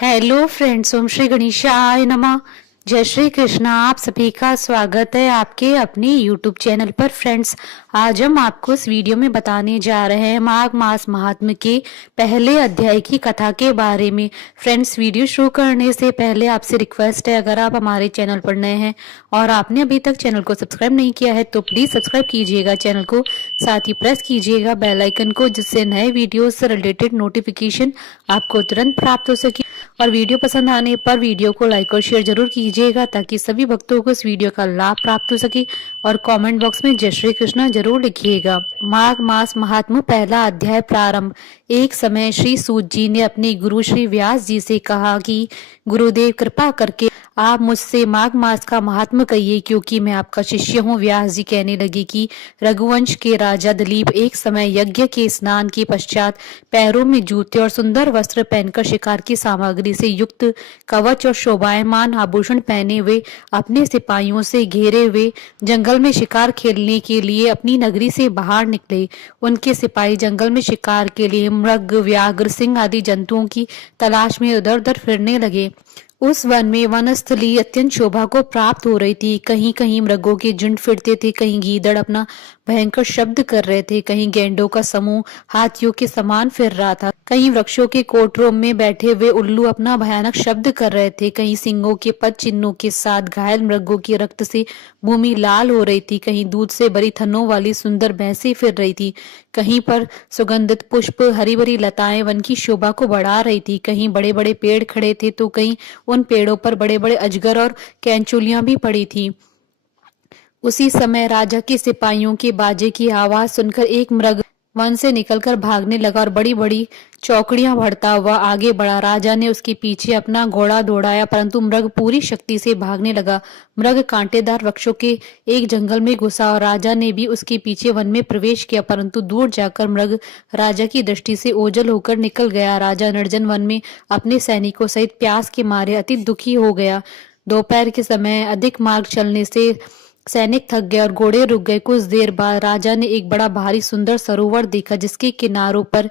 Hello friends, ओम श्री गणेशाय नमः। जय श्री कृष्णा। आप सभी का स्वागत है आपके अपने यूट्यूब चैनल पर। फ्रेंड्स, आज हम आपको इस वीडियो में बताने जा रहे हैं माघ मास महात्म्य के पहले अध्याय की कथा के बारे में। फ्रेंड्स, वीडियो शुरू करने से पहले आपसे रिक्वेस्ट है, अगर आप हमारे चैनल पर नए हैं और आपने अभी तक चैनल को सब्सक्राइब नहीं किया है तो प्लीज सब्सक्राइब कीजिएगा चैनल को, साथ ही प्रेस कीजिएगा बेल आइकन को, जिससे नए वीडियो से रिलेटेड नोटिफिकेशन आपको तुरंत प्राप्त हो सके। और वीडियो पसंद आने पर वीडियो को लाइक और शेयर जरूर कीजिएगा ताकि सभी भक्तों को इस वीडियो का लाभ प्राप्त हो सके। और कमेंट बॉक्स में जय श्री कृष्णा जरूर लिखिएगा। माघ मास महात्म्य पहला अध्याय प्रारंभ। एक समय श्री सूत जी ने अपने गुरु श्री व्यास जी से कहा कि गुरुदेव, कृपा करके आप मुझसे माघ मास का महात्म्य कहिए, क्योंकि मैं आपका शिष्य हूँ। व्यास जी कहने लगे कि रघुवंश के राजा दिलीप एक समय यज्ञ के स्नान के पश्चात पैरों में जूते और सुंदर वस्त्र पहनकर शिकार की सामग्री से युक्त कवच और शोभायमान आभूषण पहने हुए अपने सिपाहियों से घेरे हुए जंगल में शिकार खेलने के लिए अपनी नगरी से बाहर निकले। उनके सिपाही जंगल में शिकार के लिए मृग, व्याघ्र, सिंह आदि जंतुओं की तलाश में इधर उधर फिरने लगे। उस वन में वनस्थली अत्यंत शोभा को प्राप्त हो रही थी। कहीं कहीं मृगों के झुंड फिरते थे, कहीं गीदड़ अपना भयंकर शब्द कर रहे थे, कहीं गैंडों का समूह हाथियों के समान फिर रहा था, कहीं वृक्षों के कोटरों में बैठे हुए उल्लू अपना भयानक शब्द कर रहे थे, कहीं सिंगों के पद चिन्हों के साथ घायल मृगों के रक्त से भूमि लाल हो रही थी, कहीं दूध से भरी थनों वाली सुंदर भैंसें फिर रही थी, कहीं पर सुगंधित पुष्प, हरी भरी लताएं वन की शोभा को बढ़ा रही थी, कहीं बड़े बड़े पेड़ खड़े थे तो कहीं उन पेड़ों पर बड़े बड़े अजगर और कैंचुलियां भी पड़ी थी। उसी समय राजा के सिपाहियों के बाजे की आवाज सुनकर एक मृग वन से निकलकर भागने लगा और बड़ी बड़ी चौकड़ियां भरता हुआ आगे बढ़ा। राजा ने उसके पीछे अपना घोड़ा दौड़ाया, परंतु मृग पूरी शक्ति से भागने लगा। मृग कांटेदार वृक्षों के एक जंगल में घुसा और राजा ने भी उसके पीछे वन में प्रवेश किया, परंतु दूर जाकर मृग राजा की दृष्टि से ओझल होकर निकल गया। राजा निर्जन वन में अपने सैनिकों सहित प्यास के मारे अति दुखी हो गया। दोपहर के समय अधिक मार्ग चलने से सैनिक थक गए और घोड़े रुक गए। कुछ देर बाद राजा ने एक बड़ा भारी सुंदर सरोवर देखा, जिसके किनारों पर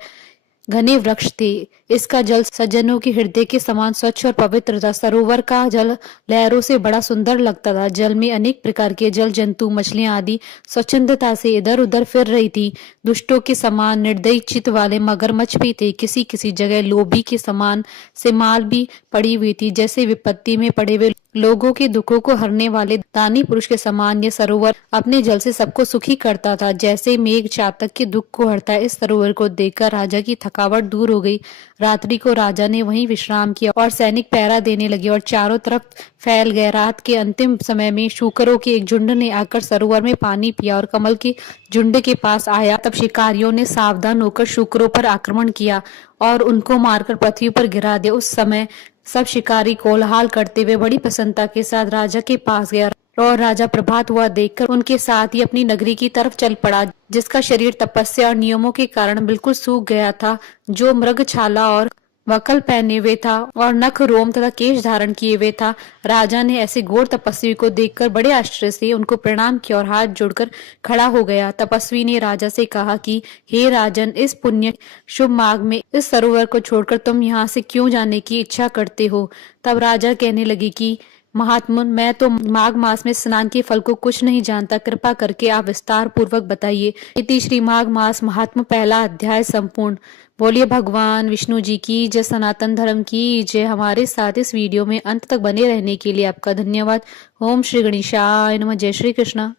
घने वृक्ष थे। इसका जल सज्जनों के हृदय के समान स्वच्छ और पवित्र था। सरोवर का जल लहरों से बड़ा सुंदर लगता था। जल में अनेक प्रकार के जल जंतु, मछलियां आदि स्वच्छंदता से इधर उधर फिर रही थी। दुष्टों के समान निर्दयी चित्त वाले मगरमच्छ भी थे। किसी किसी जगह लोभी के समान सिमाल भी पड़ी हुई थी। जैसे विपत्ति में पड़े हुए लोगों के दुखों को हरने वाले दानी पुरुष के समान यह सरोवर अपने जल से सबको सुखी करता था, जैसे मेघ चातक के दुख को हरता है। इस सरोवर को देखकर राजा की थकावट दूर हो गई। रात्रि को राजा ने वहीं विश्राम किया और सैनिक पहरा देने लगे और चारों तरफ फैल गए। रात के अंतिम समय में शूकरों के एक झुंड ने आकर सरोवर में पानी पिया और कमल के झुंड के पास आया। तब शिकारियों ने सावधान होकर शूकरों पर आक्रमण किया और उनको मारकर पृथ्वी पर गिरा दिया। उस समय सब शिकारी कोलाहल करते हुए बड़ी प्रसन्नता के साथ राजा के पास गया और राजा प्रभात हुआ देखकर उनके साथ ही अपनी नगरी की तरफ चल पड़ा, जिसका शरीर तपस्या और नियमों के कारण बिल्कुल सूख गया था, जो मृग छाला और वकल पहने हुए था और नख, रोम तथा केश धारण किए हुए था। राजा ने ऐसे घोर तपस्वी को देखकर बड़े आश्चर्य से उनको प्रणाम किया और हाथ जोड़कर खड़ा हो गया। तपस्वी ने राजा से कहा कि हे राजन, इस पुण्य शुभ माघ में इस सरोवर को छोड़कर तुम यहाँ से क्यों जाने की इच्छा करते हो? तब राजा कहने लगे कि महात्मा, मैं तो माघ मास में स्नान के फल को कुछ नहीं जानता, कृपा करके आप विस्तार पूर्वक बताइए। इति श्री माघ मास महात्मा पहला अध्याय संपूर्ण। बोलिए भगवान विष्णु जी की जय, सनातन धर्म की जय। हमारे साथ इस वीडियो में अंत तक बने रहने के लिए आपका धन्यवाद। ओम श्री गणेशाय नमः। जय श्री कृष्ण।